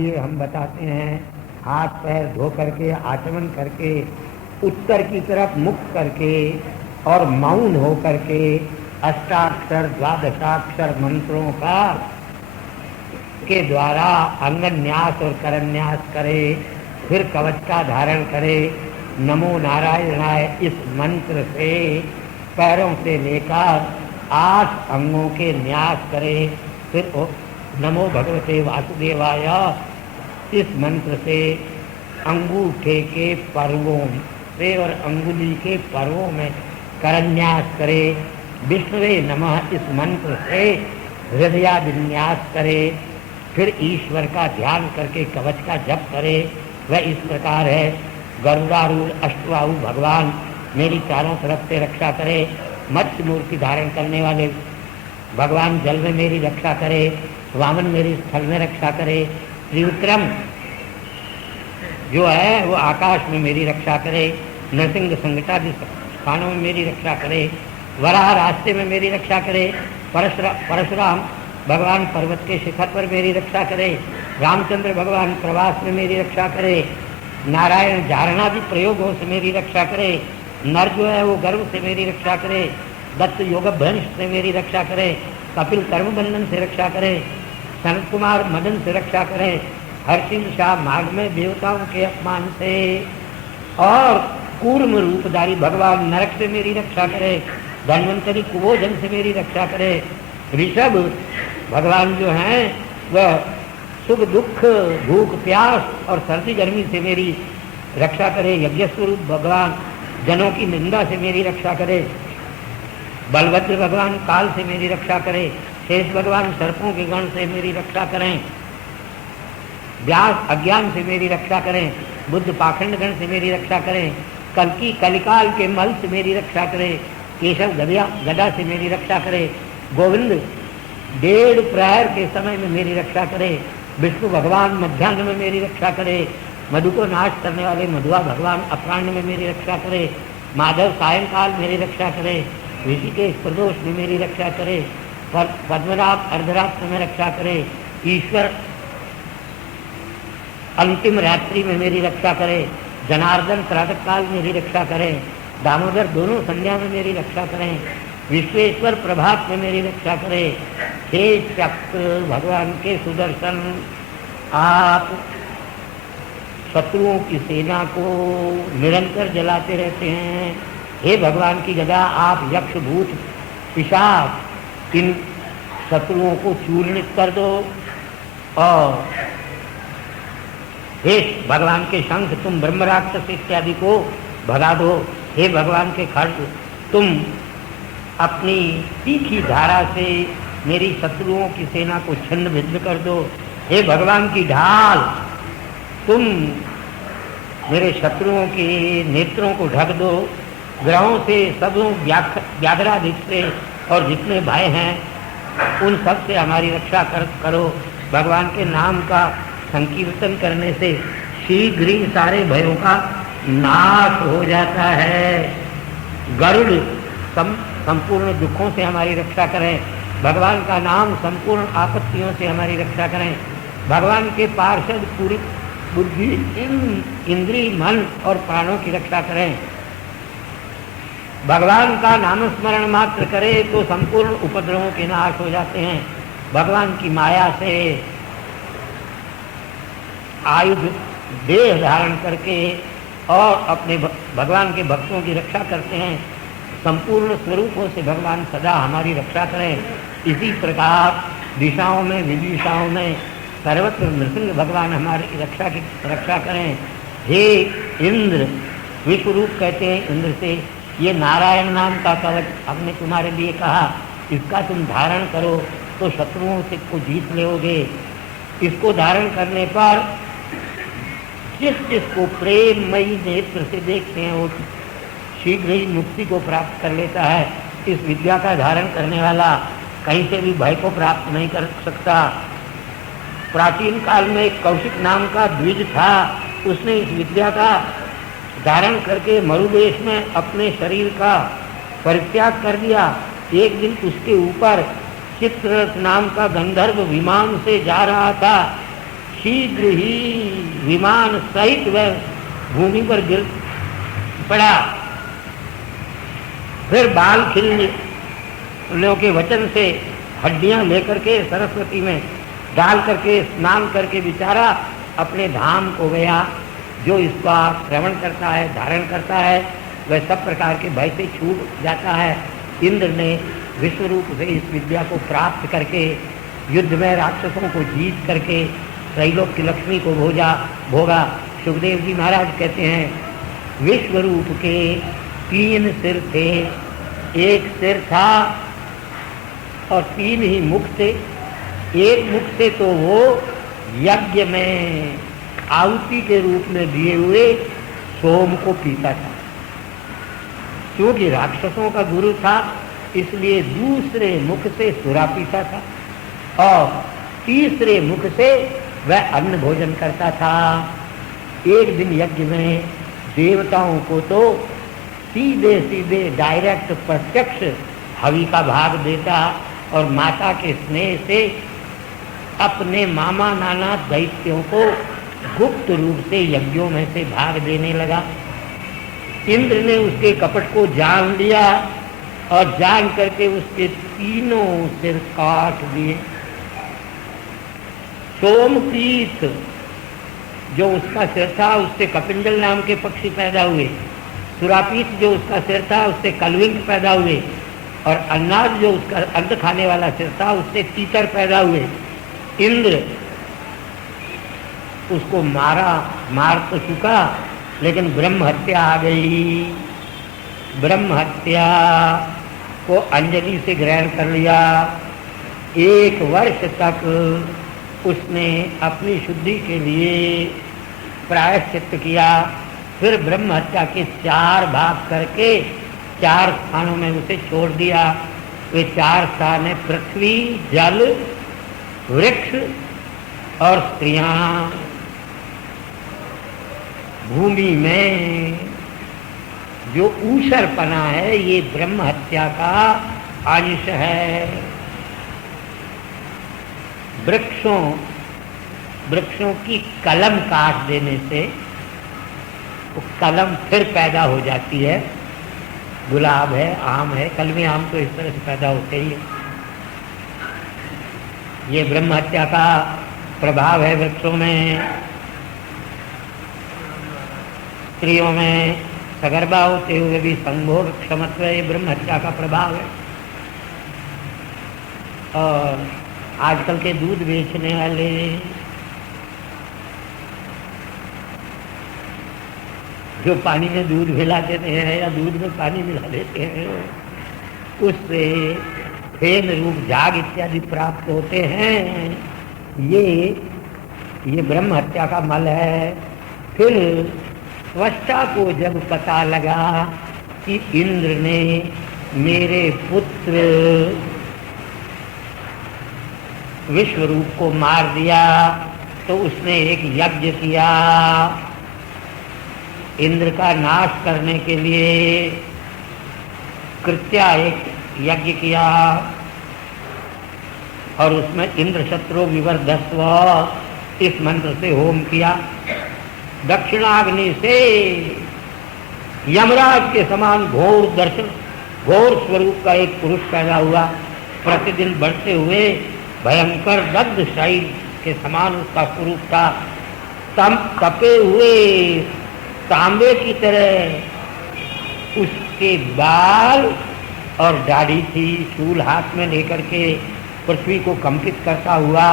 लिए हम बताते हैं, हाथ पैर धो करके, आचमन करके, उत्तर की तरफ मुख करके और मौन हो करके अष्टाक्षर द्वादशाक्षर मंत्रों का के द्वारा अंगन्यास और करन्यास करे, फिर कवच का धारण करे। नमो नारायणाय इस मंत्र से पैरों से लेकर 8 अंगों के न्यास करे। फिर नमो भगवते वासुदेवाय इस मंत्र से अंगूठे के पर्वों से और अंगुली के पर्वों में करन्यास करे। विष्णुवे नमः इस मंत्र से हृदयाभिन्यास करे। फिर ईश्वर का ध्यान करके कवच का जप करे। वह इस प्रकार है, गरुड़ारूढ़ अष्टबाहु भगवान मेरी चारों तरफ से रक्षा करे। मत्स्य मूर्ति धारण करने वाले भगवान जल में मेरी रक्षा करे। वामन मेरी स्थल में रक्षा करे। त्रिविक्रम जो है वो आकाश में मेरी रक्षा करे। नरसिंह संकटादि स्थानों में मेरी रक्षा करे। वराह रास्ते में मेरी रक्षा करे। परशुराम भगवान पर्वत के शिखर पर मेरी रक्षा करे। रामचंद्र भगवान प्रवास में मेरी रक्षा करे। नारायण झारणादि प्रयोगों से मेरी रक्षा करे। नर जो है वो गर्व से मेरी रक्षा करे। दत्त योग भ्रंश से मेरी रक्षा करे। कपिल कर्म बंधन से रक्षा करे। सनत कुमार मदन से रक्षा करे। हर्षिंद शाह मार्ग में देवताओं के अपमान से और कूर्म रूपधारी भगवान नरक से मेरी रक्षा करे। धन्वंतरी कुबोधन से मेरी रक्षा करे। ऋषभ भगवान जो हैं वह सुख दुख भूख प्यास और सर्दी गर्मी से मेरी रक्षा करे। यज्ञ स्वरूप भगवान जनों की निंदा से मेरी रक्षा करे। बलभद्र भगवान काल से मेरी रक्षा करे। शेष भगवान सर्पों के गण से मेरी रक्षा करें। व्यास अज्ञान से मेरी रक्षा करें। बुद्ध पाखंड गण से मेरी रक्षा करें। कल्कि कलिकाल के मल से मेरी रक्षा करें। केशव गदा से मेरी रक्षा करे। गोविंद 1:30 प्रहर के समय में मेरी रक्षा करे। विष्णु भगवान मध्याह्न में मेरी रक्षा करे। मधु को नाश करने वाले मधुआ भगवान अपराह्न में मेरी रक्षा करे। माधव सायंकाल मेरी रक्षा करे। ऋषिकेश प्रदोष में मेरी रक्षा करे। पद्मनाभ अर्धरात्र में रक्षा करे। ईश्वर अंतिम रात्रि में मेरी रक्षा करे। जनार्दन प्रातः काल मेरी रक्षा करें। दामोदर दोनों संध्या में मेरी रक्षा करें। विश्वेश्वर प्रभात में मेरी रक्षा करें। हे चक्र भगवान के सुदर्शन, आप शत्रुओं की सेना को निरंतर जलाते रहते हैं। हे भगवान की गदा, आप यक्ष भूत पिशाच इन शत्रुओं को चूर्णित कर दो। और हे भगवान के शंख, तुम ब्रह्म राक्षस इत्यादि को भगा दो। हे भगवान के खड्ग, तुम अपनी तीखी धारा से मेरी शत्रुओं की सेना को छिन्न भिन्न कर दो। हे भगवान की ढाल, तुम मेरे शत्रुओं के नेत्रों को ढक दो। ग्रहों से, सबों व्याघ्रादिक से और जितने भय हैं उन सब से हमारी रक्षा करो। भगवान के नाम का संकीर्तन करने से शीघ्र ही सारे भयों का नाश हो जाता है। गरुड़ संपूर्ण दुखों से हमारी रक्षा करें। भगवान का नाम संपूर्ण आपत्तियों से हमारी रक्षा करें। भगवान के पार्षद पूरी बुद्धि, इंद्रिय, मन और प्राणों की रक्षा करें। भगवान का नाम स्मरण मात्र करे तो संपूर्ण उपद्रवों के नाश हो जाते हैं। भगवान की माया से आयुध देह धारण करके और अपने भगवान के भक्तों की रक्षा करते हैं। संपूर्ण स्वरूपों से भगवान सदा हमारी रक्षा करें। इसी प्रकार दिशाओं में विदिशाओं में सर्वत्र नृसिंह भगवान हमारी रक्षा करें। हे इंद्र, विश्वरूप कहते हैं इंद्र से, ये नारायण नाम का कवच हमने तुम्हारे लिए कहा, इसका तुम धारण करो तो शत्रुओं से को जीत लोगे। इसको धारण करने पर जिसको प्रेममयी नेत्र से देखते हैं वो शीघ्र ही मुक्ति को प्राप्त कर लेता है। इस विद्या का धारण करने वाला कहीं से भी भय को प्राप्त नहीं कर सकता। प्राचीन काल में एक कौशिक नाम का द्विज था, उसने इस विद्या का धारण करके मरुदेश में अपने शरीर का परित्याग कर दिया। एक दिन उसके ऊपर चित्ररथ नाम का गंधर्व विमान से जा रहा था। शीघ्र ही विमान सहित वह भूमि पर गिर पड़ा। फिर बाल खिलने के वचन से हड्डियां लेकर के सरस्वती में डाल करके स्नान करके बेचारा अपने धाम को गया। जो इसका श्रवण करता है, धारण करता है, वह सब प्रकार के भय से छूट जाता है। इंद्र ने विश्व रूप से इस विद्या को प्राप्त करके युद्ध में राक्षसों को जीत करके त्रैलोक की लक्ष्मी को भोगा। सुखदेव जी महाराज कहते हैं विश्व रूप के 3 सिर थे, एक सिर था और 3 ही मुख थे। एक मुख से तो वो यज्ञ में आहुति के रूप में दिए हुए सोम को पीता था। क्योंकि राक्षसों का गुरु था इसलिए दूसरे मुख से सुरा पीता था और तीसरे मुख से वह अन्न भोजन करता था। एक दिन यज्ञ में देवताओं को तो सीधे सीधे डायरेक्ट प्रत्यक्ष हवि का भाग देता और माता के स्नेह से अपने मामा नाना दैत्यों को गुप्त रूप से यज्ञों में से भाग देने लगा। इंद्र ने उसके कपट को जान लिया और जान करके उसके 3 सिर काट दिए। सोमपीठ जो उसका सिर था उससे कपिंडल नाम के पक्षी पैदा हुए। सुरापीठ जो उसका सिर था उससे कलविंग पैदा हुए और अन्नाद जो उसका अन्न खाने वाला सिर था उससे तीतर पैदा हुए। इंद्र उसको मार तो चुका लेकिन ब्रह्म हत्या आ गई। ब्रह्म हत्या को अंजलि से ग्रहण कर लिया। 1 वर्ष तक उसने अपनी शुद्धि के लिए प्रायश्चित किया। फिर ब्रह्म हत्या के 4 भाग करके 4 स्थानों में उसे छोड़ दिया। वे 4 स्थान है पृथ्वी, जल, वृक्ष और स्त्रियां। भूमि में जो ऊषरपना है ये ब्रह्म हत्या का अंश है। वृक्षों की कलम काट देने से वो कलम फिर पैदा हो जाती है। गुलाब है, आम है, कलमी आम तो इस तरह से पैदा होते ही है। ये ब्रह्म हत्या का प्रभाव है वृक्षों में। स्त्रियों में सगर्भा होते हुए भी संभोग क्षमत्व ये ब्रह्म हत्या का प्रभाव है। और आजकल के दूध बेचने वाले जो पानी में दूध मिला देते हैं या दूध में पानी मिला देते हैं उससे फेन रूप झाग इत्यादि प्राप्त होते हैं। ये ब्रह्म हत्या का मल है। फिर त्वष्टा को जब पता लगा कि इंद्र ने मेरे पुत्र विश्वरूप को मार दिया तो उसने एक यज्ञ किया। इंद्र का नाश करने के लिए कृत्या एक यज्ञ किया और उसमें इंद्र शत्रु विवर्धस्व इस मंत्र से होम किया। दक्षिणाग्नि से यमराज के समान घोर स्वरूप का एक पुरुष पैदा हुआ। प्रतिदिन बढ़ते हुए भयंकर दग्ध शरीर के समान उसका स्वरूप था। तपे हुए तांबे की तरह उसके बाल और दाढ़ी थी। शूल हाथ में लेकर के पृथ्वी को कंपित करता हुआ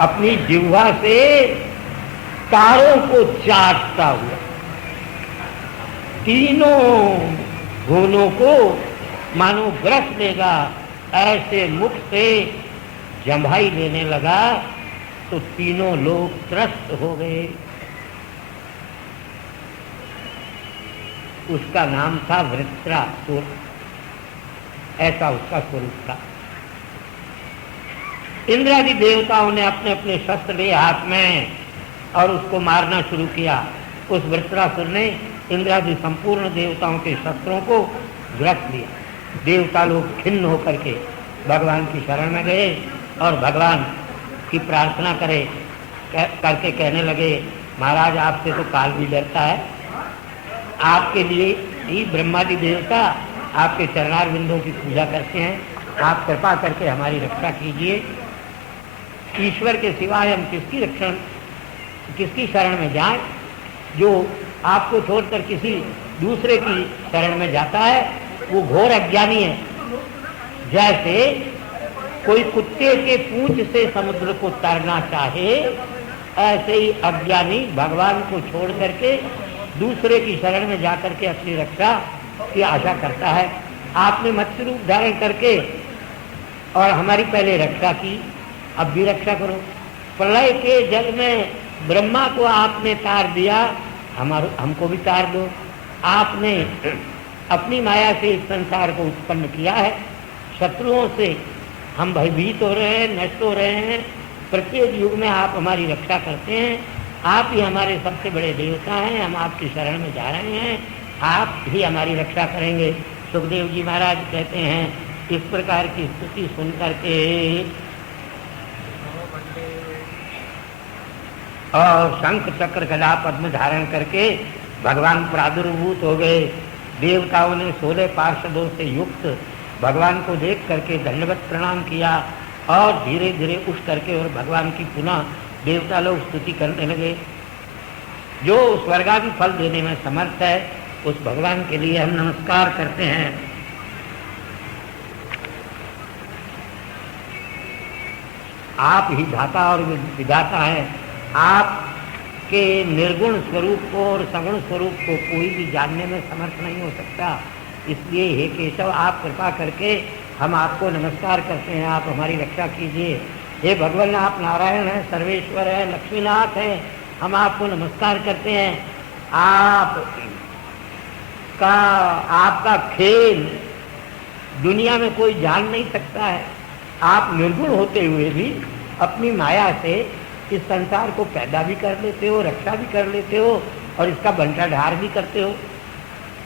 अपनी जिह्वा से तारों को चाटता हुआ 3 भुवनों को मानो ग्रस लेगा ऐसे मुख से जम्भाई लेने लगा तो 3 लोग त्रस्त हो गए। उसका नाम था वृत्रासुर। ऐसा उसका स्वरूप था। इंद्रादि देवताओं ने अपने अपने शस्त्र लिए हाथ में और उसको मारना शुरू किया। उस वृत्रासुर ने इंद्रादि संपूर्ण देवताओं के शस्त्रों को ग्रस लिया। देवता लोग खिन्न होकर के भगवान की शरण में गए और भगवान की प्रार्थना करे करके कहने लगे, महाराज आपसे तो काल भी डरता है, आपके लिए ही ब्रह्मादि देवता आपके चरणार बिंदों की पूजा करते हैं, आप कृपा करके हमारी रक्षा कीजिए। ईश्वर के सिवाय हम किसकी शरण में जाएं? जो आपको छोड़कर किसी दूसरे की शरण में जाता है वो घोर अज्ञानी है। जैसे कोई कुत्ते के पूंछ से समुद्र को तरना चाहे, ऐसे ही अज्ञानी भगवान को छोड़ करके दूसरे की शरण में जाकर के अपनी रक्षा की आशा करता है। आपने मत्स्य रूप धारण करके और हमारी पहले रक्षा की, अब भी रक्षा करो। प्रलय के जल में ब्रह्मा को आपने तार दिया, हमको भी तार दो। आपने अपनी माया से इस संसार को उत्पन्न किया है, शत्रुओं से हम भयभीत हो रहे हैं, नष्ट हो रहे हैं। प्रत्येक युग में आप हमारी रक्षा करते हैं, आप ही हमारे सबसे बड़े देवता हैं, हम आपकी शरण में जा रहे हैं, आप ही हमारी रक्षा करेंगे। सुखदेव जी महाराज कहते हैं, इस प्रकार की स्तुति सुन करके और शंख चक्र गदा पद्म धारण करके भगवान प्रादुर्भूत हो गए। देवताओं ने 16 पार्षदों से युक्त भगवान को देख करके दंडवत प्रणाम किया और धीरे धीरे उठ करके और भगवान की पुनः देवता लोग स्तुति करने लगे। जो स्वर्गादि फल देने में समर्थ है उस भगवान के लिए हम नमस्कार करते हैं। आप ही धाता और विधाता हैं। आपके निर्गुण स्वरूप को और सगुण स्वरूप को कोई भी जानने में समर्थ नहीं हो सकता। इसलिए हे केशव, आप कृपा करके हम आपको नमस्कार करते हैं, आप हमारी रक्षा कीजिए। हे भगवान, आप नारायण हैं, सर्वेश्वर हैं, लक्ष्मीनाथ हैं, हम आपको नमस्कार करते हैं। आपका खेल दुनिया में कोई जान नहीं सकता है। आप निर्गुण होते हुए भी अपनी माया से इस संसार को पैदा भी कर लेते हो, रक्षा भी कर लेते हो और इसका बंटाढार भी करते हो।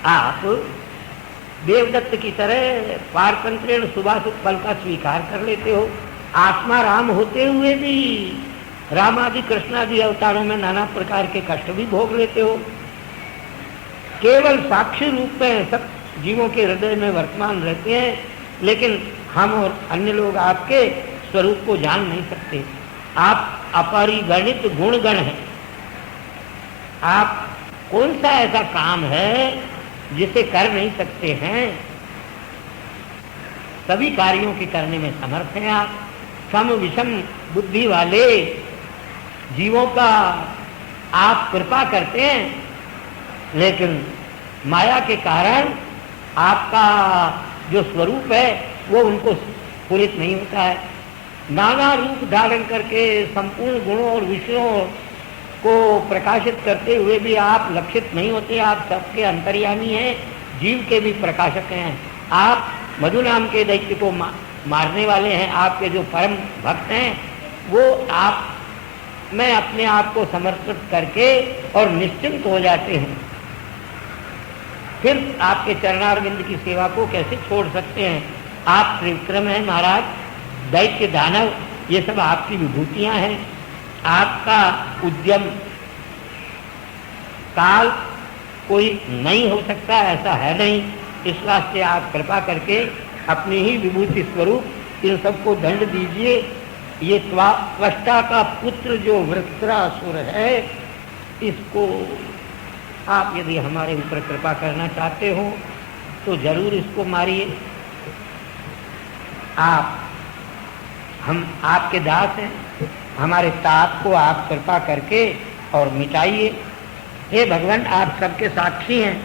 आप देवदत्त की तरह पारतंत्रेण शुभाशुभ फल का स्वीकार कर लेते हो। आत्मा राम होते हुए भी रामादि कृष्णादि अवतारों में नाना प्रकार के कष्ट भी भोग लेते हो। केवल साक्षी रूप में सब जीवों के हृदय में वर्तमान रहते हैं, लेकिन हम और अन्य लोग आपके स्वरूप को जान नहीं सकते। आप अपरिगणित गुणगण हैं। आप कौन सा ऐसा काम है जिसे कर नहीं सकते हैं? सभी कार्यों के करने में समर्थ हैं आप। सम विषम बुद्धि वाले जीवों का आप कृपा करते हैं, लेकिन माया के कारण आपका जो स्वरूप है वो उनको स्फुरित नहीं होता है। नाना रूप धारण करके संपूर्ण गुणों और विषयों को प्रकाशित करते हुए भी आप लक्षित नहीं होते। आप सबके अंतर्यामी हैं, जीव के भी प्रकाशक हैं। आप मधु नाम के दैत्य को मारने वाले हैं। आपके जो परम भक्त हैं वो आप में अपने आप को समर्पित करके और निश्चिंत हो जाते हैं। फिर आपके चरणारविंद की सेवा को कैसे छोड़ सकते हैं? आप त्रिविक्रम हैं महाराज, दैत्य दानव ये सब आपकी विभूतियां हैं। आपका उद्यम काल कोई नहीं हो सकता, ऐसा है नहीं। इस वास्ते आप कृपा करके अपनी ही विभूति स्वरूप इन सबको दंड दीजिए। ये त्वष्टा का पुत्र जो वृत्रासुर है, इसको आप यदि हमारे ऊपर कृपा करना चाहते हो तो जरूर इसको मारिए। हम आपके दास हैं, हमारे ताप को आप कृपा करके और मिटाइए। हे भगवान, आप सबके साक्षी हैं,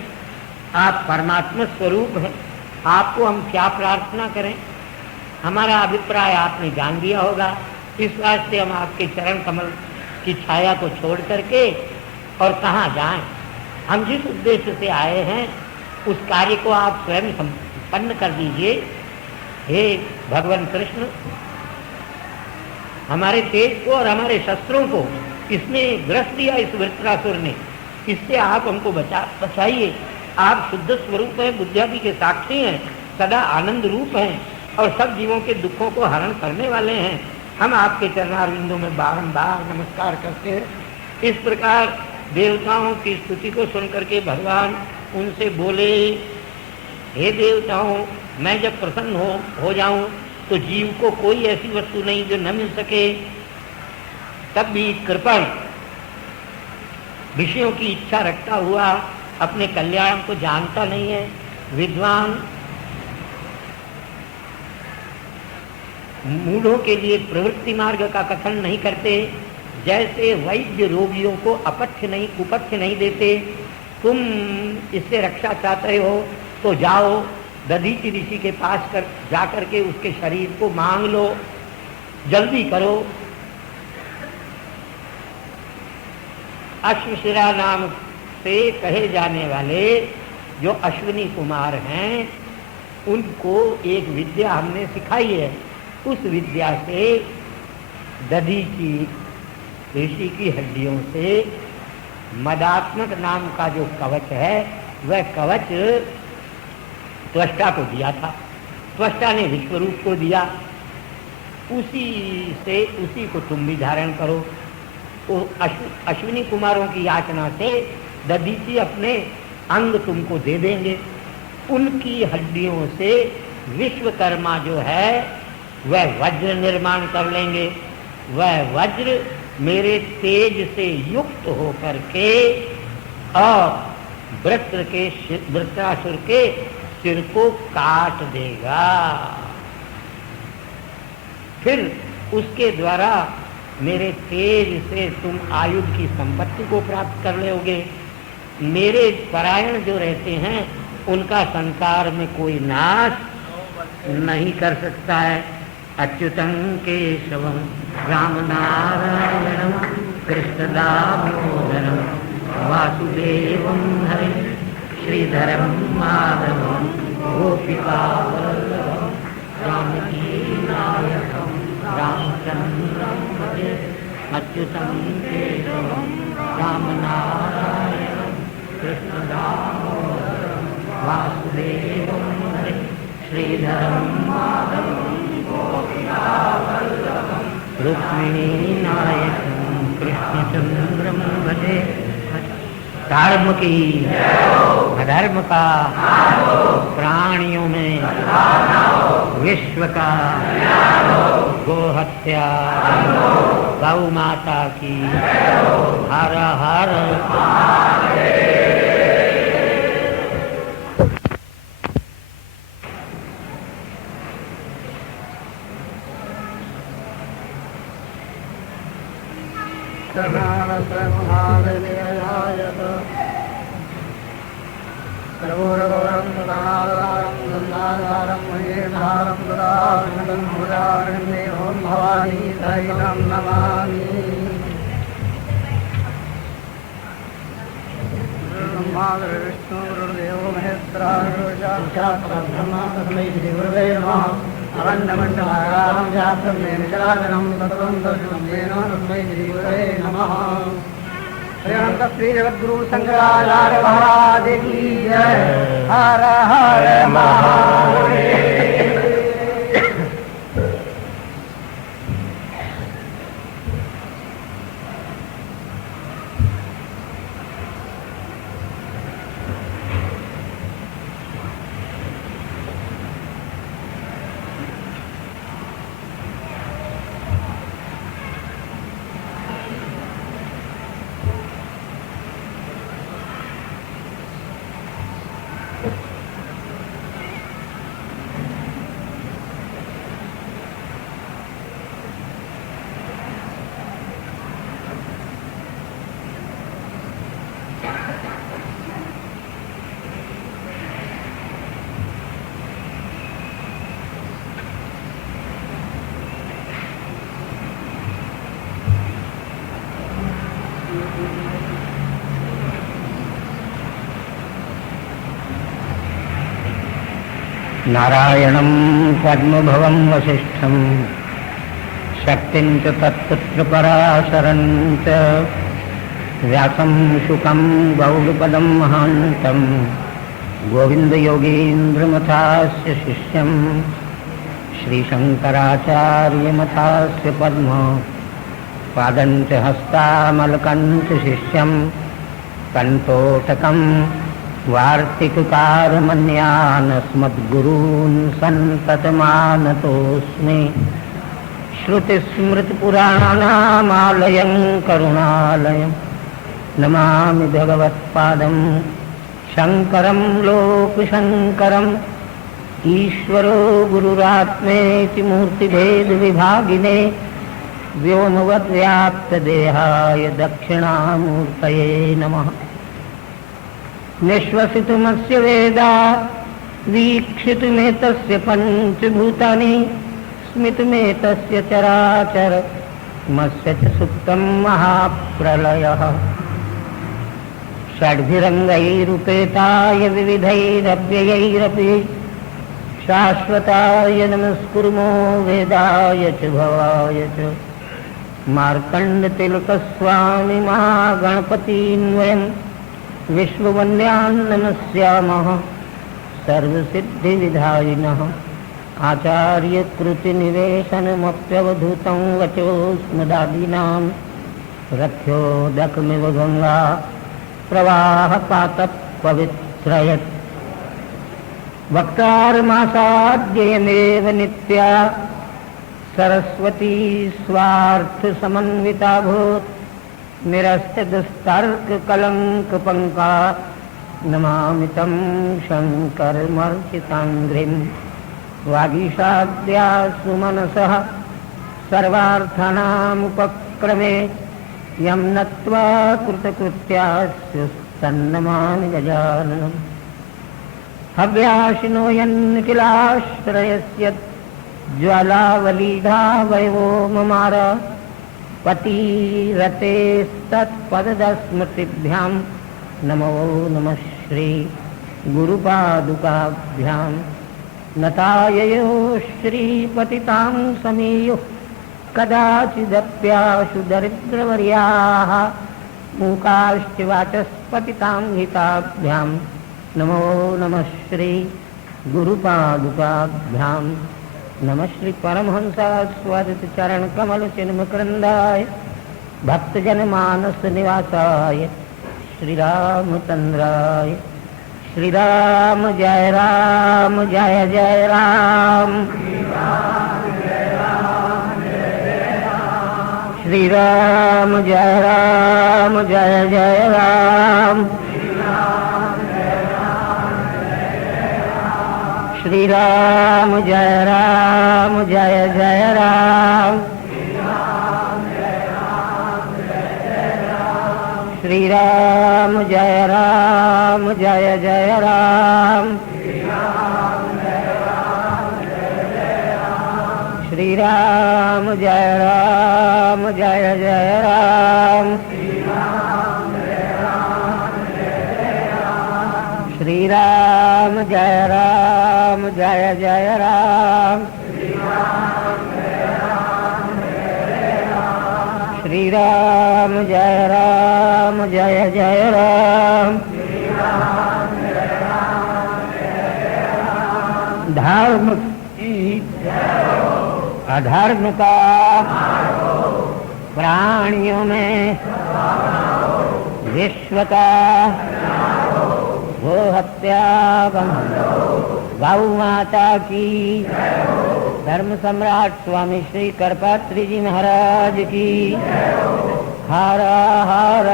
आप परमात्मा स्वरूप हैं, आपको हम क्या प्रार्थना करें? हमारा अभिप्राय आपने जान दिया होगा। इस वास्ते हम आपके चरण कमल की छाया को छोड़ करके और कहाँ जाएं? हम जिस उद्देश्य से आए हैं उस कार्य को आप स्वयं संपन्न कर दीजिए। हे भगवान कृष्ण, हमारे तेज को और हमारे शस्त्रों को इसने ग्रस्त दिया, इस वृत्रासुर ने, इससे आप हमको बचाइए। आप शुद्ध स्वरूप हैं, बुद्धियादि के साक्षी हैं, सदा आनंद रूप हैं और सब जीवों के दुखों को हरण करने वाले हैं। हम आपके चरणारविंदों में बारंबार नमस्कार करते हैं। इस प्रकार देवताओं की स्तुति को सुनकर के भगवान उनसे बोले, हे देवताओं, मैं जब प्रसन्न हो जाऊं तो जीव को कोई ऐसी वस्तु नहीं जो न मिल सके। तब भी कृपण विषयों की इच्छा रखता हुआ अपने कल्याण को जानता नहीं है। विद्वान मूढ़ों के लिए प्रवृत्ति मार्ग का कथन नहीं करते। जैसे वैद्य रोगियों को कुपथ्य नहीं देते। तुम इससे रक्षा चाहते हो तो जाओ दधीचि ऋषि के पास जाकर के उसके शरीर को मांग लो, जल्दी करो। अश्वशिरा नाम से कहे जाने वाले जो अश्विनी कुमार हैं, उनको एक विद्या हमने सिखाई है। उस विद्या से दधीचि ऋषि की हड्डियों से मदात्मक नाम का जो कवच है, वह कवच त्वष्टा को दिया था। त्वष्टा ने विश्वरूप को दिया। उसी को तुम भी धारण करो। अश्विनी कुमारों की याचना से दधीचि अपने अंग तुमको दे देंगे। उनकी हड्डियों से विश्वकर्मा जो है वह वज्र निर्माण कर लेंगे। वह वज्र मेरे तेज से युक्त होकर के और वृत्रासुर के सिर को काट देगा। फिर उसके द्वारा मेरे तेज से तुम आयुध की संपत्ति को प्राप्त कर लोगे। मेरे परायण जो रहते हैं उनका संसार में कोई नाश नहीं कर सकता है। अच्युतं केशवं राम नारायणं कृष्ण दामोदरं वासुदेवं हरे श्रीधरं माधवं गोपिका वल्लभं जानकी नायकं रामचंद्रं भजे। अच्युतं केशवं राम नारायणं कृष्ण दामोदरं वासुदेवं हरे श्रीधरं माधवं रुक्मिणी नायकं कृष्णचंद्रं भजे। धर्म की अधर्म का प्राणियों में विश्व का गोहत्या गौ माता की हर हर विष्णु गुरुदेव महेश्वरा ब्रह्मा तस्मै श्री गुरुवे नमः। अखण्डमण्डलाकारं व्याप्तं येन चराचरं तत्त्वं दर्शनं येन तस्मै श्री गुरुवे नमः। अनंत श्री जगद्गुरु शंकराचार्य महाराज की जय। हर हर महादेव। नारायणं पद्मभवं वसिष्ठं शक्तिं च तत्पुत्रपराशरं च व्यासं शुकं गौडपदं महान्तं गोविन्दयोगीन्द्रमथास्य शिष्यं श्रीशङ्कराचार्यमथास्य पद्म पादञ्च हस्तामलकञ्च शिष्यं कण्ठोटकं वार्तिककारमन्यानस्मद्गुरून् सन्ततमानतोऽस्मि। श्रुतिस्मृतिपुराणानामालयं करुणालयं नमामि भगवत्पादं शङ्करं लोकशङ्करम्। ईश्वरो गुरुरात्मेति मूर्तिभेदविभागिने व्योमवद्व्याप्तदेहाय दक्षिणामूर्तये नमः। निःश्वसितुमस्य वेदा वीक्षितुमेतस्य पञ्चभूतानि स्मितुमेतस्य चराचरमस्य च सुप्तं महाप्रलयः। षड्भिरङ्गैरुपेताय विविधैरव्ययैरपि शाश्वताय नमस्कुर्मो वेदाय च भवाय च। मार्कण्डतिलकस्वामी महागणपतीन् वयं विश्ववन्द्यान् नमस्यामः। सर्वसिद्धिविधायिनः आचार्यकृतिनिवेशनमप्यवधूतं वचोस्मदादीनां रथ्योदकमिव गङ्गा प्रवाहपातः पवित्रयत्। वक्तारमासाद्ययमेव नित्या सरस्वती स्वार्थसमन्विताभूत्। निरस्तदुस्तर्ककलङ्कपङ्का नमामि तं शङ्करमर्चिताङ्घ्रिं। वागीशाद्यासु मनसः सर्वार्थानामुपक्रमे यं नत्वा कृतकृत्यास्य तन्नमामि गजाननम्। हव्याशिनो यन्निखिलाश्रयस्य ज्वालावलीधावयो ममार। पतिरतेस्तत्पदस्मृतिभ्यां नमो नमः श्री गुरुपादुकाभ्यां। नताययो श्रीपतितां समीयुः कदाचिदप्याशु दरिद्रवर्याः। मूकाश्च वाचस्पतितां हिताभ्यां नमो नमः श्री गुरुपादुकाभ्यां। नमः श्री परमहंसास्वादित चरण कमल चिन्मकरंदाय भक्तजनमानस निवासाय श्रीरामचंद्राय। श्रीराम जय राम जय जय राम। श्रीराम जय राम जय जय राम। श्रीराम जय राम जय जय राम। श्रीराम जय राम जय जय राम। श्रीराम जय राम जय जय राम। श्रीराम जय राम जय जय राम। श्रीराम जय राम जय जय राम। धर्म की अधर्म का प्राणियों में विश्व का गो हत्या गौ माता की। धर्म सम्राट स्वामी श्री करपात्री जी महाराज की। हर हर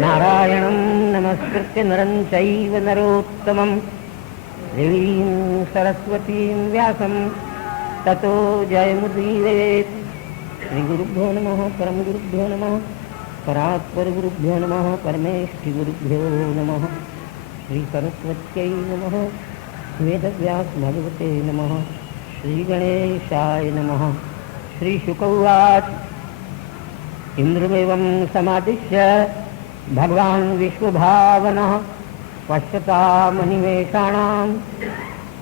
नारायणं नमस्कृत्य नरं चैव नरोत्तमं देवीं सरस्वतीं व्यासं ततो जयमुदीरयेत्। श्रीगुरुभ्यो नमः परम गुरुभ्यो नमः परात्पर गुरुभ्यो नमः परमेष्ठि गुरुभ्यो नमः। श्री सरस्वत्यै नमः। वेदव्यास भगवते नमः। श्री गणेशाय नमः। श्री शुक उवाच इंद्रमेवं समादिश्य भगवान् विश्वभावनः पश्यतामनिमेषाणां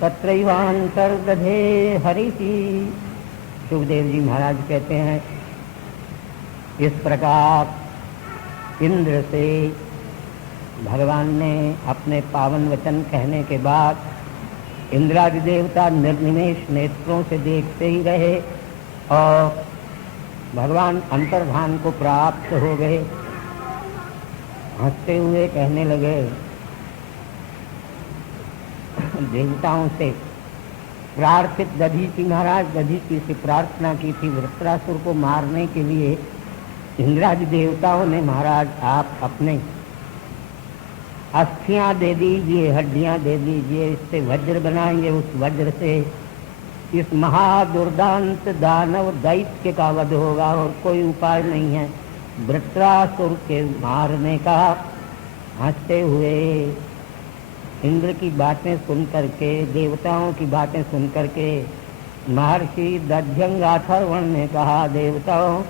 तत्रैवान्तर्दधे हरिः। सुखदेव जी महाराज कहते हैं, इस प्रकार इंद्र से भगवान ने अपने पावन वचन कहने के बाद इंद्रादि देवता निर्निमेष नेत्रों से देखते ही रहे और भगवान अंतर्धान को प्राप्त हो गए। हंसते हुए कहने लगे देवताओं से, प्रार्थित दधीचि महाराज, दधीचि से प्रार्थना की थी वृत्रासुर को मारने के लिए। इंद्रादि देवताओं ने महाराज आप अपने अस्थियां दे दीजिए, हड्डियां दे दीजिए, इससे वज्र बनाएंगे, उस वज्र से इस महादुर्दांत दानव दैत्य का वध होगा और कोई उपाय नहीं है वृत्रासुर के मारने का। हंसते हुए इंद्र की बातें सुन करके, देवताओं की बातें सुन करके महर्षि दध्यंगाथर्वण ने कहा, देवताओं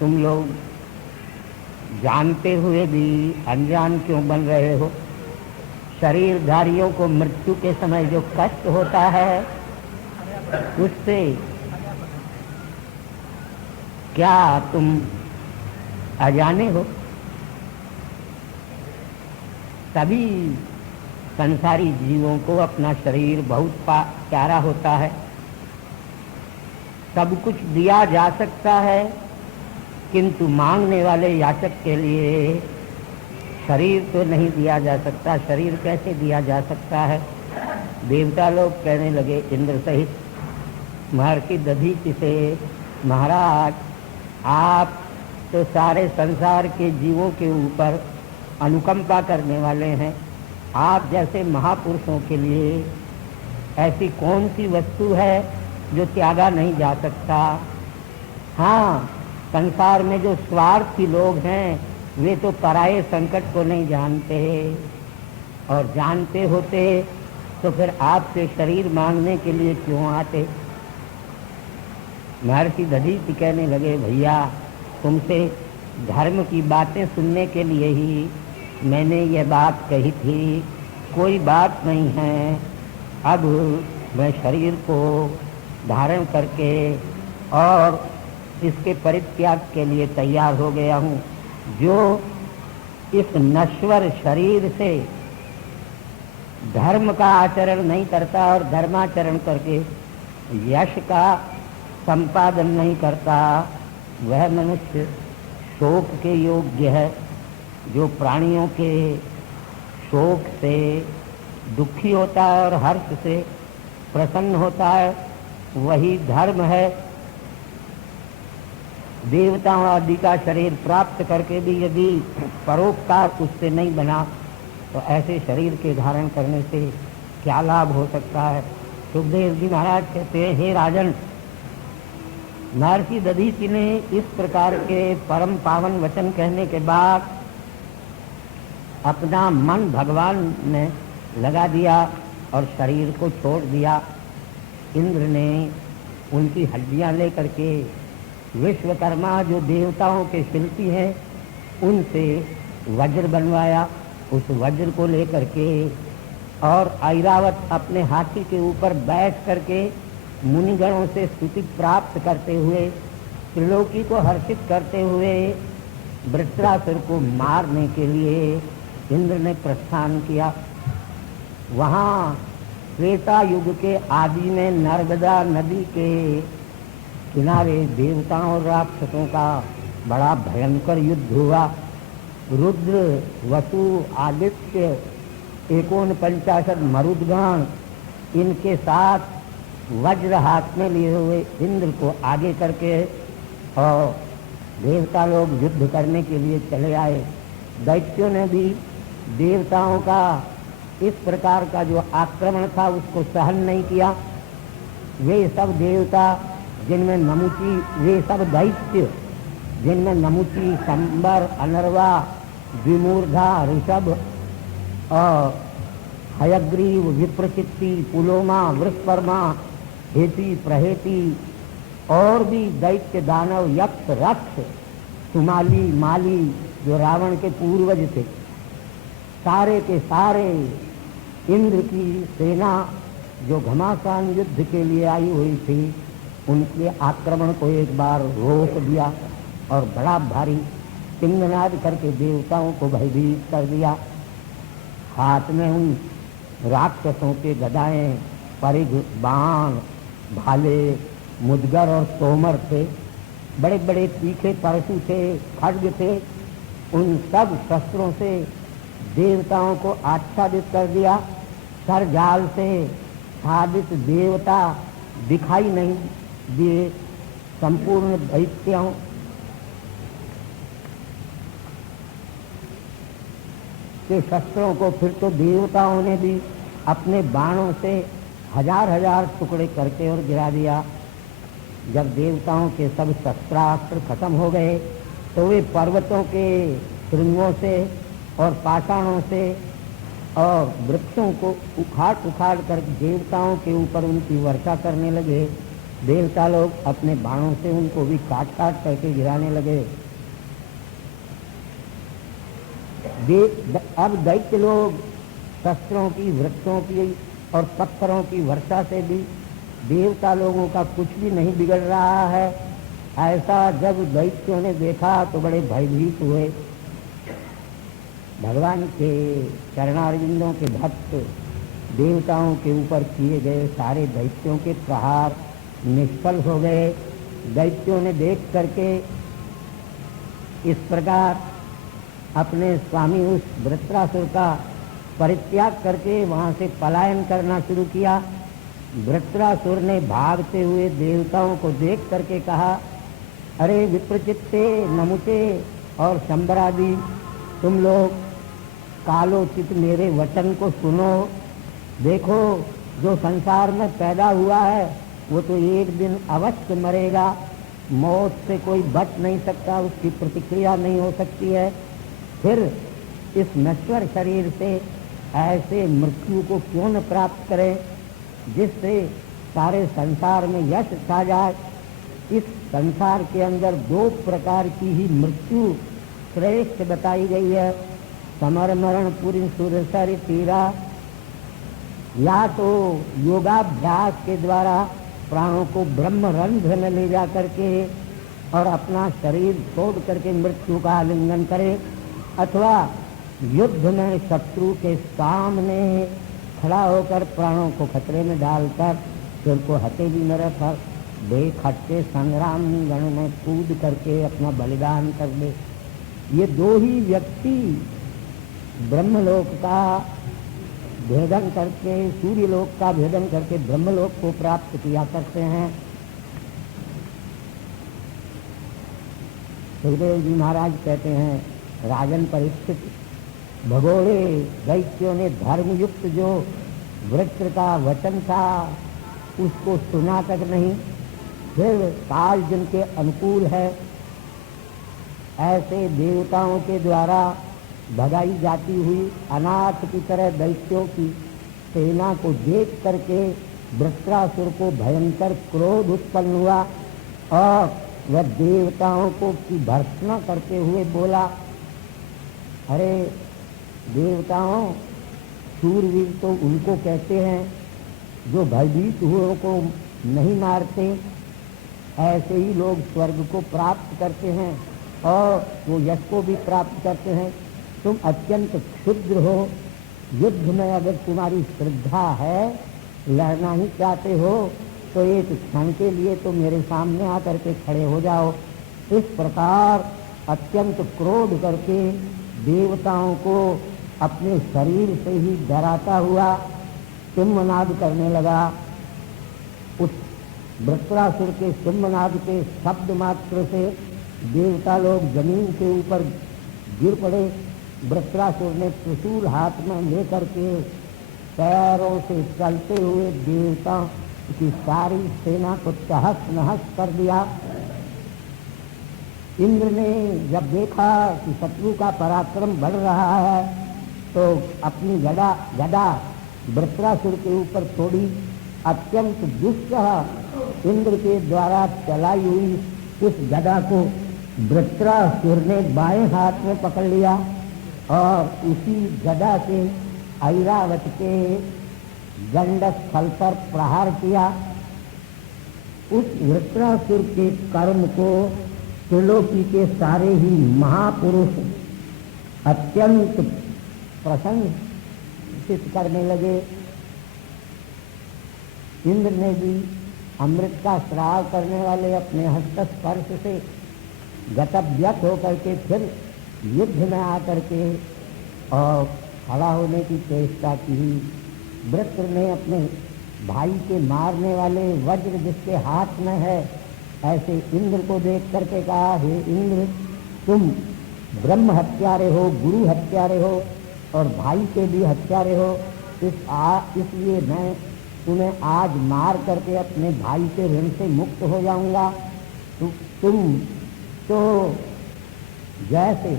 तुम लोग जानते हुए भी अनजान क्यों बन रहे हो? शरीरधारियों को मृत्यु के समय जो कष्ट होता है उससे क्या तुम अजाने हो? सभी संसारी जीवों को अपना शरीर बहुत प्यारा होता है, सब कुछ दिया जा सकता है, किंतु मांगने वाले याचक के लिए शरीर तो नहीं दिया जा सकता। शरीर कैसे दिया जा सकता है? देवता लोग कहने लगे इंद्र सहित महर्षि दधीचि से, महाराज आप तो सारे संसार के जीवों के ऊपर अनुकंपा करने वाले हैं। आप जैसे महापुरुषों के लिए ऐसी कौन सी वस्तु है जो त्यागा नहीं जा सकता? हाँ, संसार में जो स्वार्थी लोग हैं वे तो पराये संकट को नहीं जानते, और जानते होते तो फिर आपसे शरीर मांगने के लिए क्यों आते? महर्षि दधीचि कहने लगे, भैया तुमसे धर्म की बातें सुनने के लिए ही मैंने ये बात कही थी, कोई बात नहीं है। अब मैं शरीर को धारण करके और इसके परित्याग के लिए तैयार हो गया हूँ। जो इस नश्वर शरीर से धर्म का आचरण नहीं करता और धर्माचरण करके यश का संपादन नहीं करता, वह मनुष्य शोक के योग्य है। जो प्राणियों के शोक से दुखी होता है और हर्ष से प्रसन्न होता है, वही धर्म है। देवताओं आदि का शरीर प्राप्त करके भी यदि परोपकार उससे नहीं बना तो ऐसे शरीर के धारण करने से क्या लाभ हो सकता है? सुखदेव जी महाराज कहते हैं, हे राजन, महर्षि दधीचि ने इस प्रकार के परम पावन वचन कहने के बाद अपना मन भगवान में लगा दिया और शरीर को छोड़ दिया। इंद्र ने उनकी हड्डियां लेकर के विश्वकर्मा जो देवताओं के शिल्पी हैं उनसे वज्र बनवाया। उस वज्र को लेकर के और ऐरावत अपने हाथी के ऊपर बैठ करके मुनिगणों से स्तुति प्राप्त करते हुए, त्रिलोकी को हर्षित करते हुए वृत्रासुर को मारने के लिए इंद्र ने प्रस्थान किया। वहाँ त्रेता युग के आदि में नर्मदा नदी के किनारे देवताओं और राक्षसों का बड़ा भयंकर युद्ध हुआ। रुद्र, वसु, आदित्य, 49 मरुदगण इनके साथ वज्र हाथ में लिए हुए इंद्र को आगे करके और देवता लोग युद्ध करने के लिए चले आए। दैत्यों ने भी देवताओं का इस प्रकार का जो आक्रमण था उसको सहन नहीं किया। वे सब देवता जिनमें नमुची, वे सब दैत्य जिनमें नमुची, संबर, अनर्वा, विमूर्धा, ऋषभ और हयग्रीव, विप्रचित्ति, पुलोमा, वृषपर्मा, हेति, प्रहेति और भी दैत्य, दानव, यक्ष, रक्ष, सुमाली, माली जो रावण के पूर्वज थे, सारे के सारे इंद्र की सेना जो घमासान युद्ध के लिए आई हुई थी उनके आक्रमण को एक बार रोक दिया और बड़ा भारी सिंहनाद करके देवताओं को भयभीत कर दिया। हाथ में उन राक्षसों के गदाएं परिघ, बाण, भाले, मुदगर और तोमर थे, बड़े बड़े तीखे परशु थे, खड्ग थे। उन सब शस्त्रों से देवताओं को आच्छादित कर दिया। सरजाल से साधित देवता दिखाई नहीं दिए। संपूर्ण दैत्यों के शस्त्रों को फिर तो देवताओं ने भी अपने बाणों से हजार हजार टुकड़े करके और गिरा दिया। जब देवताओं के सब शस्त्रास्त्र खत्म हो गए तो वे पर्वतों के श्रृंगों से और पाषाणों से और वृक्षों को उखाड़ उखाड़ कर देवताओं के ऊपर उनकी वर्षा करने लगे। देवता लोग अपने बाणों से उनको भी काट काट करके गिराने लगे। अब दैत्य लोग शस्त्रों की, वृक्षों की और पत्थरों की वर्षा से भी देवता लोगों का कुछ भी नहीं बिगड़ रहा है। ऐसा जब दैत्यों ने देखा तो बड़े भयभीत हुए। भगवान के चरणारविंदों के भक्त देवताओं के ऊपर किए गए सारे दैत्यों के प्रहार निष्फल हो गए। दैत्यों ने देख करके इस प्रकार अपने स्वामी उस वृत्रासुर का परित्याग करके वहां से पलायन करना शुरू किया। वृत्रासुर ने भागते हुए देवताओं को देख करके कहा, अरे विप्रचित्ते, नमुचे और शंबरादि, तुम लोग कालोचित मेरे वचन को सुनो। देखो, जो संसार में पैदा हुआ है वो तो एक दिन अवश्य मरेगा। मौत से कोई बच नहीं सकता, उसकी प्रतिक्रिया नहीं हो सकती है। फिर इस नश्वर शरीर से ऐसे मृत्यु को क्यों न प्राप्त करें जिससे सारे संसार में यश छा जाए। इस संसार के अंदर दो प्रकार की ही मृत्यु श्रेष्ठ बताई गई है। समर मरण पूरी सुरसर तीरा, या तो योगाभ्यास के द्वारा प्राणों को ब्रह्म रंध्र में ले जा करके और अपना शरीर छोड़ करके मृत्यु का आलिंगन करे, अथवा युद्ध में शत्रु के सामने खड़ा होकर प्राणों को खतरे में डालकर फिर को हथेली में रखकर बेखट्टे संग्राम गण में कूद करके अपना बलिदान कर दे। ये दो ही व्यक्ति ब्रह्मलोक का भेदन करके, सूर्यलोक का भेदन करके ब्रह्मलोक को प्राप्त किया करते हैं। सुखदेव जी महाराज कहते हैं, राजन परीक्षित, भगोड़े दैत्यों ने धर्मयुक्त जो वृत्र का वचन था उसको सुना तक नहीं, फिर काल जिनके अनुकूल है ऐसे देवताओं के द्वारा भगाई जाती हुई अनाथ की तरह दैत्यों की सेना को देख करके वृत्रासुर को भयंकर क्रोध उत्पन्न हुआ और वह देवताओं को की भर्त्सना करते हुए बोला, अरे देवताओं, शूरवीर तो उनको कहते हैं जो भयभीत हुए को नहीं मारते। ऐसे ही लोग स्वर्ग को प्राप्त करते हैं और वो यश को भी प्राप्त करते हैं। तुम अत्यंत क्षुद्र हो, युद्ध में अगर तुम्हारी श्रद्धा है, लड़ना ही चाहते हो तो एक क्षण के लिए तो मेरे सामने आकर के खड़े हो जाओ। इस प्रकार अत्यंत क्रोध करके देवताओं को अपने शरीर से ही डराता हुआ सिंहनाद करने लगा। उस वृत्रासुर के सिंहनाद के शब्द मात्र से देवता लोग जमीन के ऊपर गिर पड़े। वृत्रासुर ने त्रिशूल हाथ में लेकर के पैरों से चलते हुए देवता की सारी सेना को तहस नहस कर दिया। इंद्र ने जब देखा कि शत्रु का पराक्रम बढ़ रहा है तो अपनी गदा वृत्रासुर के ऊपर छोड़ी। अत्यंत दुष्ट इंद्र के द्वारा चलाई हुई उस गदा को वृत्रासुर ने बाएं हाथ में पकड़ लिया और उसी गदा से ऐरावत के गंडक स्थल पर प्रहार किया। उस वृत्रासुर के कर्म को त्रिलोकी के सारे ही महापुरुष अत्यंत प्रशंसित करने लगे। इंद्र ने भी अमृत का स्राव करने वाले अपने हस्त स्पर्श से गतव्यत होकर के फिर युद्ध में आकर के और खड़ा होने की चेष्टा की। वृत्र ने अपने भाई के मारने वाले वज्र जिसके हाथ में है ऐसे इंद्र को देख करके कहा, हे इंद्र, तुम ब्रह्म हत्यारे हो, गुरु हत्यारे हो और भाई के भी हत्यारे हो, इसलिए मैं तुम्हें आज मार करके अपने भाई के ऋण से मुक्त हो जाऊंगा। तुम तो जैसे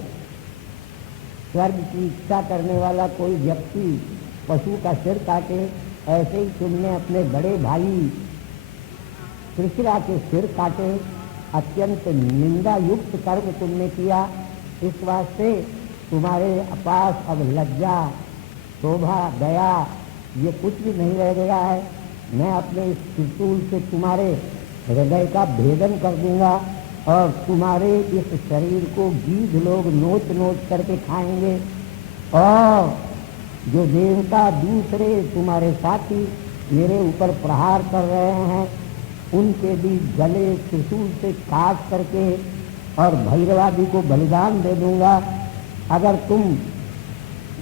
स्वर्ग की इच्छा करने वाला कोई व्यक्ति पशु का सिर काटे, ऐसे ही तुमने अपने बड़े भाई त्रिशिरा के सिर काटे। अत्यंत निंदा युक्त कर्म तुमने किया। इस वास्ते तुम्हारे पास अब लज्जा, शोभा, दया ये कुछ भी नहीं रह गया है। मैं अपने इस त्रिशूल से तुम्हारे हृदय का भेदन कर दूंगा और तुम्हारे इस शरीर को गीध लोग नोच नोच करके खाएंगे। और जो देवता दूसरे तुम्हारे साथी मेरे ऊपर प्रहार कर रहे हैं, उनके भी गले त्रिशूल से काट करके और भैरवादी को बलिदान दे दूंगा। अगर तुम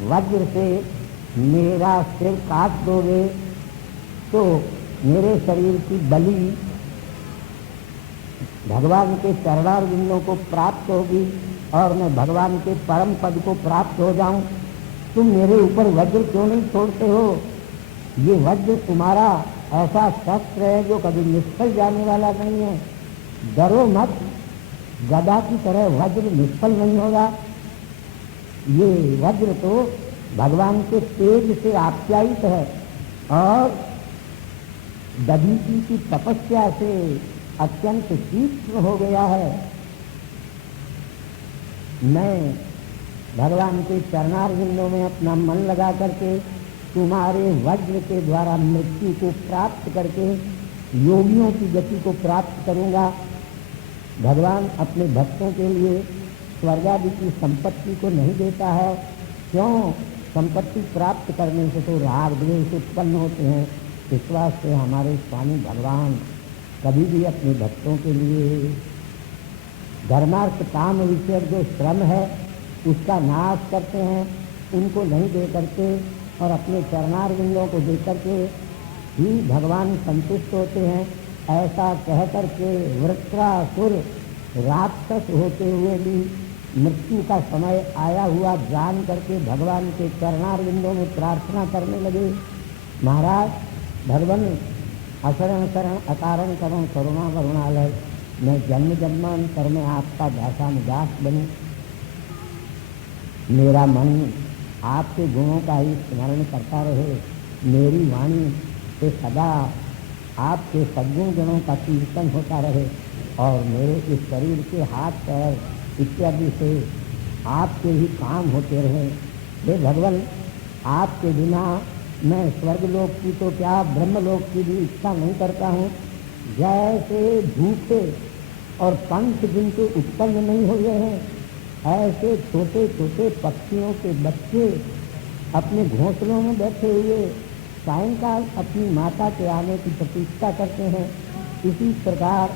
वज्र से मेरा सिर काट दोगे तो मेरे शरीर की बलि भगवान के चरणारविंदों को प्राप्त होगी और मैं भगवान के परम पद को प्राप्त हो जाऊं। तुम मेरे ऊपर वज्र क्यों नहीं छोड़ते हो? ये वज्र तुम्हारा ऐसा शस्त्र है जो कभी निष्फल जाने वाला नहीं है। डरो मत, गदा की तरह वज्र निष्फल नहीं होगा। ये वज्र तो भगवान के तेज से आप्यायित है और दधीची की तपस्या से अत्यंत तीक्ष्ण हो गया है। मैं भगवान के चरणारविंदों में अपना मन लगा करके तुम्हारे वज्र के द्वारा मृत्यु को प्राप्त करके योगियों की गति को प्राप्त करूंगा। भगवान अपने भक्तों के लिए स्वर्गादि की संपत्ति को नहीं देता है। क्यों? संपत्ति प्राप्त करने से तो राग द्वेष उत्पन्न होते हैं। इस वास्ते हमारे स्वामी भगवान कभी भी अपने भक्तों के लिए धर्मार्थ काम विषय जो श्रम है उसका नाश करते हैं, उनको नहीं दे करके और अपने चरणारविंदों को दे करके ही भगवान संतुष्ट होते हैं। ऐसा कह करके वृत्रासुर राक्षस होते हुए भी मृत्यु का समय आया हुआ जान करके भगवान के चरणारविंदों में प्रार्थना करने लगे, महाराज भगवान अशरण शरण अकारण करुण करुणा करुणालय, मैं जन्म जन्मांतर में आपका दासानुदास बनूं। मेरा मन आपके गुणों का ही स्मरण करता रहे। मेरी वाणी से सदा आपके सद्गुण गुणों का कीर्तन होता रहे और मेरे इस शरीर के हाथ पैर इत्यादि से आपके ही काम होते रहे। हे भगवान, आपके बिना मैं स्वर्गलोक की तो क्या ब्रह्मलोक की भी इच्छा नहीं करता हूँ। जैसे भूखे और पंख जिनके उत्पन्न नहीं हुए हैं, ऐसे छोटे छोटे पक्षियों के बच्चे अपने घोंसलों में बैठे हुए सायंकाल अपनी माता के आने की प्रतीक्षा करते हैं, इसी प्रकार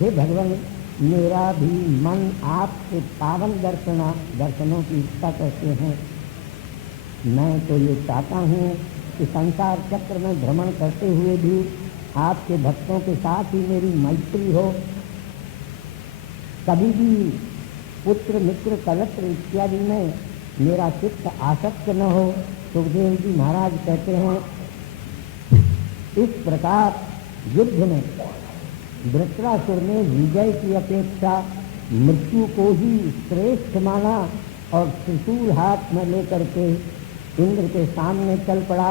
हे भगवान मेरा भी मन आपके पावन दर्शनों की इच्छा करते हैं। मैं तो ये चाहता हूँ कि संसार चक्र में भ्रमण करते हुए भी आपके भक्तों के साथ ही मेरी मैत्री हो। कभी भी पुत्र मित्र कलत्र इत्यादि में मेरा चित्त आसक्त न हो। सुखदेव जी महाराज कहते हैं, इस प्रकार युद्ध में वृत्रासुर ने विजय की अपेक्षा मृत्यु को ही श्रेष्ठ माना और त्रिशूल हाथ में लेकर के इंद्र के सामने चल पड़ा।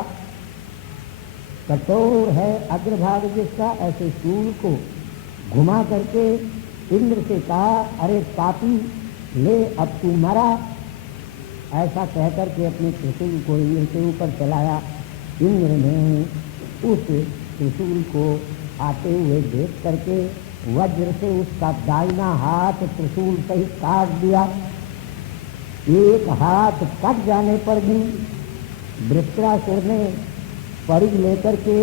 कठोर है अग्रभाग जिसका, ऐसे शूल को घुमा करके इंद्र से कहा, अरे पापी ले अब तू मरा। ऐसा कहकर के अपने त्रिशूल को इंद्र के ऊपर चलाया। इंद्र ने उस त्रिशूल को आते हुए देख करके वज्र से उसका दाहिना हाथ त्रिशूल सहित काट दिया। एक हाथ कट जाने पर भी वृत्रासुर ने परिघ लेकर के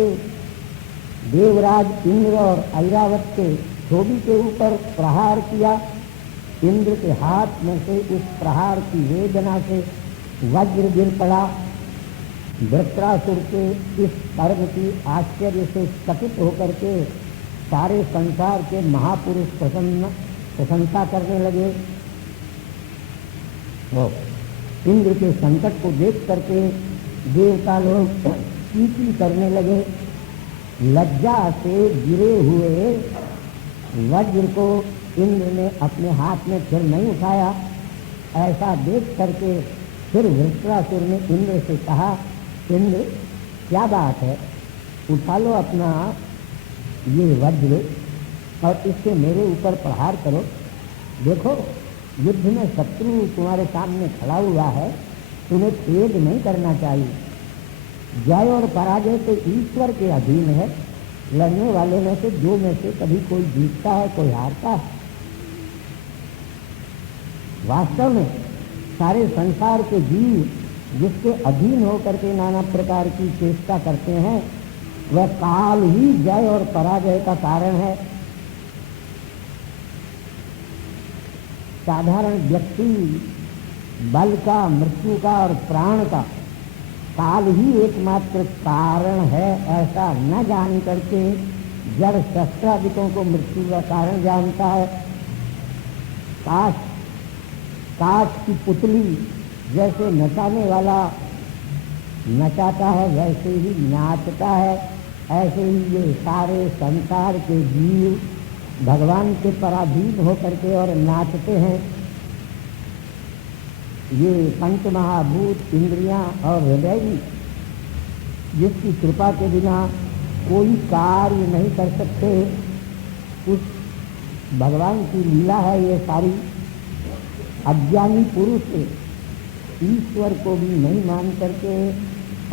देवराज इंद्र और ऐरावत के धोबी के ऊपर प्रहार किया। इंद्र के हाथ में से उस प्रहार की वेदना से वज्र गिर पड़ा। वृत्रासुर के इस कर्म की आश्चर्य से चकित होकर के सारे संसार के महापुरुष प्रशंसा करने लगे। तो इंद्र के संकट को देख करके देवता लोग चींची करने लगे। लज्जा से गिरे हुए वज्र को इंद्र ने अपने हाथ में फिर नहीं उठाया। ऐसा देख करके फिर वृत्रासुर ने इंद्र से कहा, इंद्र क्या बात है, उठा लो अपना ये वज्र और इससे मेरे ऊपर प्रहार करो। देखो युद्ध में शत्रु तुम्हारे सामने खड़ा हुआ है, तुम्हें खेद नहीं करना चाहिए। जय और पराजय तो ईश्वर के अधीन है। लड़ने वाले में से दो में से कभी कोई जीतता है, कोई हारता है। वास्तव में सारे संसार के जीव जिसके अधीन होकर के नाना प्रकार की चेष्टा करते हैं, वह काल ही जय और पराजय का कारण है। साधारण व्यक्ति बल का, मृत्यु का और प्राण का काल ही एकमात्र कारण है, ऐसा न जान करके जड़ शस्त्रादिकों को मृत्यु का कारण जानता है। काठ की पुतली जैसे नचाने वाला नचाता है, वैसे ही नाचता है। ऐसे ही ये सारे संसार के जीव भगवान के पराधीन होकर के और नाचते हैं। ये पंच महाभूत, इंद्रियां और हृदय जिसकी कृपा के बिना कोई कार्य नहीं कर सकते, उस भगवान की लीला है ये सारी। अज्ञानी पुरुष ईश्वर को भी नहीं मान करके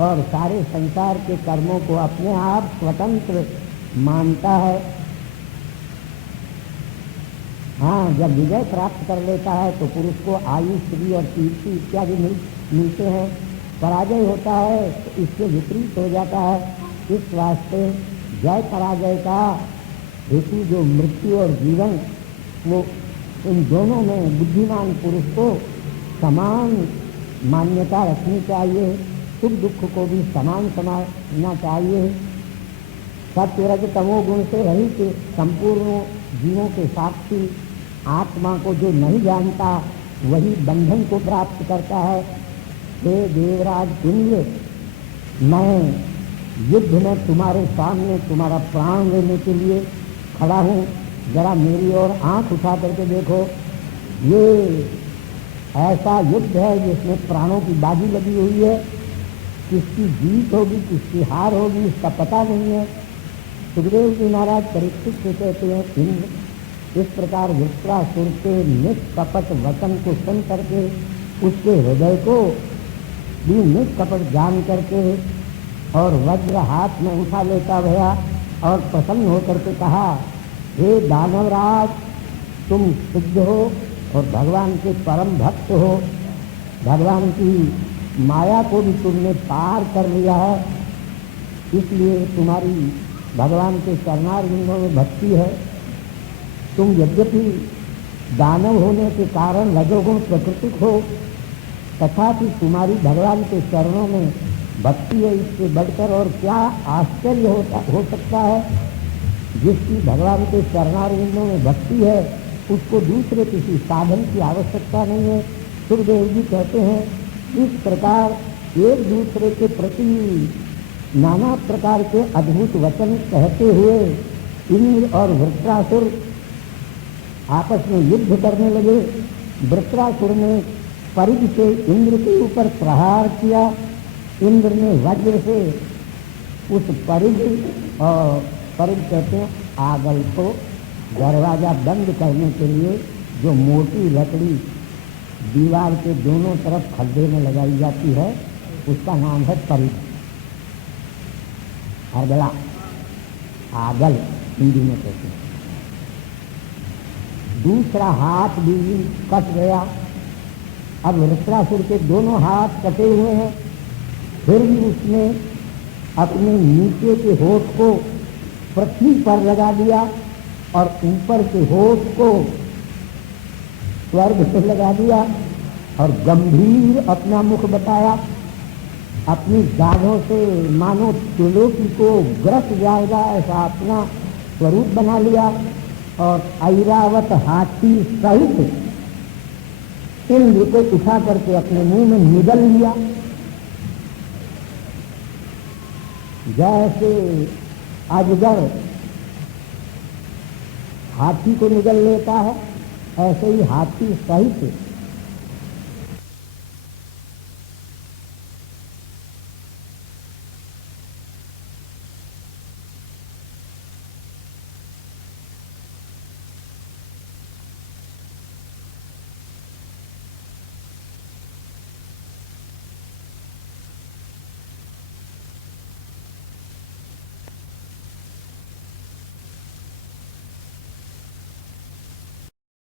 और सारे संसार के कर्मों को अपने आप स्वतंत्र मानता है। हाँ, जब विजय प्राप्त कर लेता है तो पुरुष को आयु, श्री और कीर्ति इत्यादि मिलते हैं। पराजय होता है तो इससे विपरीत हो जाता है। इस वास्ते जय पराजय का हेतु जो मृत्यु और जीवन, वो इन दोनों में बुद्धिमान पुरुष को समान मान्यता रखनी चाहिए। सुख दुख को भी समान समझना चाहिए। सत्य रज तमो गुण से रहित संपूर्ण जीवों के साक्षी आत्मा को जो नहीं जानता वही बंधन को प्राप्त करता है। हे देवराज इंद्र, मैं युद्ध में तुम्हारे सामने तुम्हारा प्राण लेने के लिए खड़ा हूँ। जरा मेरी ओर आंख उठा करके देखो। ये ऐसा युद्ध है जिसमें प्राणों की बाजी लगी हुई है। किसकी जीत होगी, किसकी हार होगी, इसका पता नहीं है। सुखदेव जी महाराज परीक्षित से कहते हैं, इंद्र, इस प्रकार वृत्रासुर के निष्कपट वचन को सुन करके उसके हृदय को भी निष्कपट जान करके और वज्र हाथ में उठा लेता भया और प्रसन्न होकर के कहा, हे दानवराज, तुम सिद्ध हो और भगवान के परम भक्त हो। भगवान की माया को भी तुमने पार कर लिया है, इसलिए तुम्हारी भगवान के चरणारविंदों में भक्ति है। तुम यद्यपि दानव होने के कारण रजोगुण प्रकृतिक हो, तथापि तुम्हारी भगवान के चरणों में भक्ति है। इससे बढ़कर और क्या आश्चर्य हो सकता है। जिसकी भगवान के चरणारविंदों में भक्ति है उसको दूसरे किसी साधन की आवश्यकता नहीं है। सुखदेव जी कहते हैं, इस प्रकार एक दूसरे के प्रति नाना प्रकार के अद्भुत वचन कहते हुए इंद्र और वृत्रासुर आपस में युद्ध करने लगे। वृत्रासुर ने परिघ से इंद्र के ऊपर प्रहार किया। इंद्र ने वज्र से उस परिघ, और परिघ कहते हैं आगल को दरवाजा बंद करने के लिए जो मोटी लकड़ी दीवार के दोनों तरफ खड्डे में लगाई जाती है, उसका नाम है परिघ। हरबला आगल हिंदी में कहते हैं। दूसरा हाथ भी कट गया। अब वृत्रासुर के दोनों हाथ कटे हुए हैं, फिर भी उसने अपने नीचे के होठ को पृथ्वी पर लगा दिया और ऊपर के होठ को स्वर्ग से लगा दिया और गंभीर अपना मुख बताया। अपनी गाढ़ों से मानो त्रिलोकी को ग्रस जाएगा ऐसा अपना स्वरूप बना लिया और ऐरावत हाथी सहित इंद्र को उठा करके अपने मुंह में निगल लिया। जैसे अजगर हाथी को निगल लेता है, ऐसे ही हाथी सहित